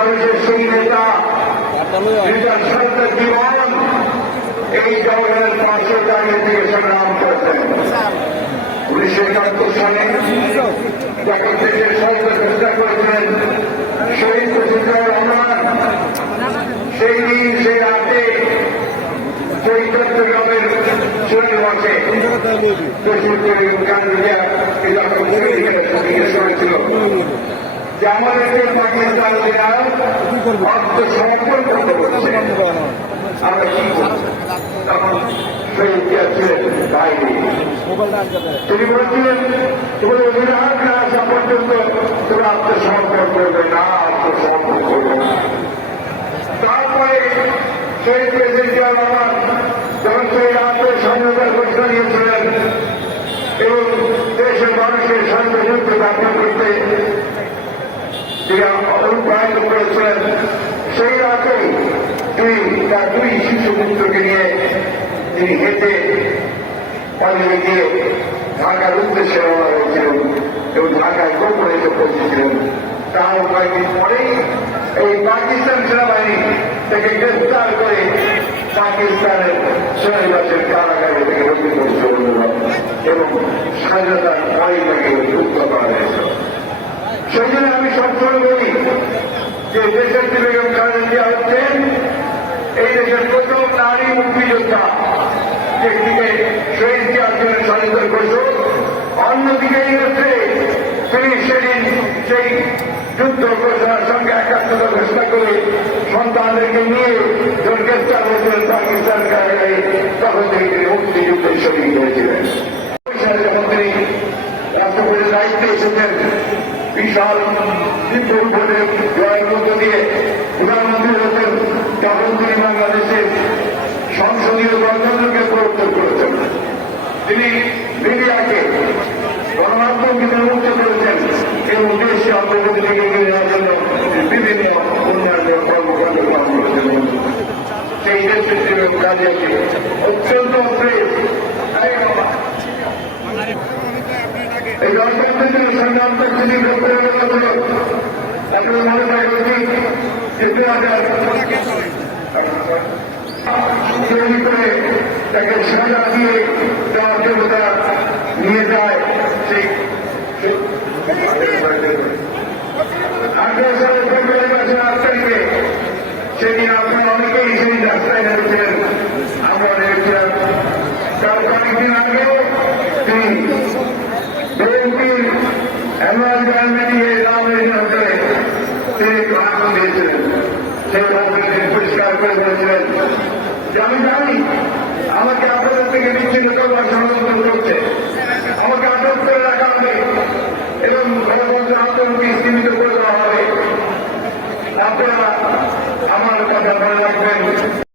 এই দেশের মানুষের সেই নেতা জীবন, এই জগনের পাশে দাঁড়িয়ে থেকে সংগ্রাম করতেন। উনিশশো একাত্তর সালে যখন দেশের সরকার চেষ্টা করেছিলেন শহীদ মুজিবুর রহমান সেই দিন, সেই রাতে, সেই চট্টগ্রামের চলে বসে আমরা তিনি বলছিলেন তোমার অভিনয় না আসা পর্যন্ত তোমরা আত্মসমর্পণ করবে না আত্মসমর্পণ করবে তারপরে শহীদ প্রেসিডেন্ট রহমান যখন সেই রাত্রে স্বাধীনতার ঘোষণা দিয়েছিলেন এবং দেশের মানুষের শান্তিযুদ্ধ ব্যাখ্যা করতে তিনি অনুপ্রাণিত করেছিলেন সেই রাতে তিনি তার দুই শিশু পুত্রকে নিয়ে তিনি হেঁটে পালিয়ে গিয়ে ঢাকার উদ্দেশ্যে রওনা হয়েছিলেন এবং ঢাকায় গোপনে এসে পৌঁছেছিলেন। তার কয়েকদিন পরেই এই পাকিস্তান সেনাবাহিনী থেকে গ্রেফতার করে পাকিস্তানের সেনানিবাসের কারাগারে থেকে করছে এবং স্বাধীনতার পরে তাকে যুক্ত করা হয়েছে সেই জন্য আমি সবসময় বলি যে দেশের বেগম খালেদা জিয়া হচ্ছেন এই দেশের প্রথম নারী মুক্তিযোদ্ধা একদিকে শহীদ জিয়ার জন্য স্বাধীনতার ঘোষক অন্যদিকে ইউএসএ তিনি সেদিন সেই যুদ্ধ ঘোষণার সঙ্গে একাত্মতা ঘোষণা করে সন্তানদেরকে নিয়ে যখন গ্রেপ্তার হয়েছিলেন পাকিস্তান কারাগারে, তখন থেকে তিনি মুক্তিযুদ্ধের শহীদ হয়েছিলেন যখন তিনি রাষ্ট্রপতির দায়িত্বে এসেছেন বিশাল বিপুল ভোটে জয়ের মধ্য দিয়ে প্রধানমন্ত্রী হতেন তখন তিনি বাংলাদেশের সংসদীয় গণতন্ত্রকে প্রবর্তন করেছেন তিনি মিডিয়াকে গণমাধ্যমকে মুক্ত করেছেন এবং দেশে অগ্রগতি থেকে এগিয়ে নেওয়ার জন্য বিভিন্ন উন্নয়নের কর্মকাণ্ড গ্রহণ করেছেন সেই দেশের কাজে অত্যন্ত প্রেস এই গণতন্ত্রের জন্য সংগ্রাম করতে তিনি করতে এখন মনে হয় উচিত যে দু হাজার তৈরি করে তাকে সাজা নিয়ে যায় সেই আঠারো সালের ফেব্রুয়ারি মাসের আট তারিখে সেদিন আপনারা অনেকেই সেই রাস্তায় নেমেছিলেন আমরা নেমেছিলাম তার কয়েকদিন আগেও তিনি বিএনপির অ্যানুয়াল গার্মেন্টের নামের মধ্যে তিনি ভাষণ দিয়েছিলেন সেই তিনি পরিষ্কার করে বলেছিলেন যে আমি জানি আমাকে আপনাদের থেকে বিচ্ছিন্ন করবার ষড়যন্ত্র করছে আমাকে আটক করে রাখা হবে এবং গণতন্ত্রের আন্দোলনকে সীমিত করে দেওয়া হবে আপনারা আমার কথা মনে রাখবেন।